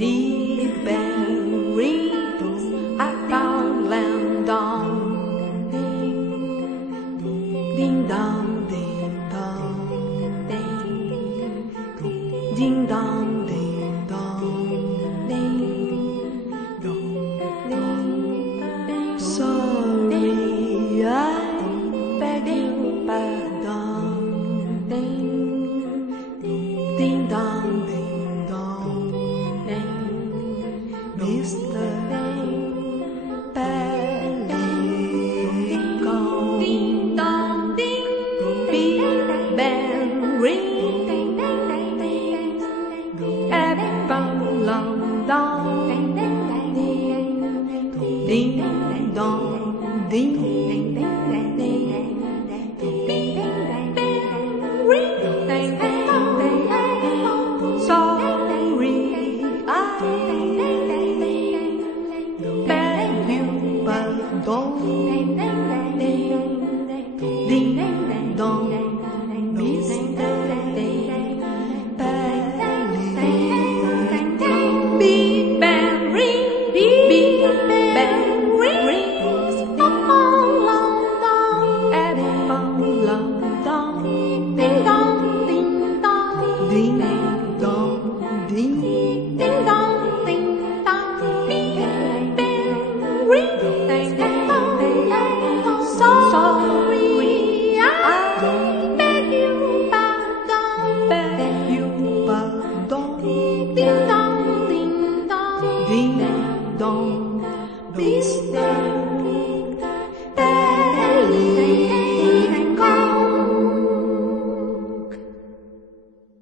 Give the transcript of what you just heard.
Big bell rings about land dawn. Ding dong, ding dong, ding dong, ding dong. Sorry, I beg your pardon. Ding dong, ding dong. Mr. Pelican, ding dong, ding, big bell ring, everyone long dong, ding dong, ding, big bell ring. Sorry, I ding dong, Mr. Pelican. Big bell ring, big bell ring, long dong, everyone long dong, ding dong, ding dong, ding dong, ding dong, ding dong, big bell ring. Sorry, I beg you pardon. Ding dong, ding dong, ding dong, Mr. Pelican.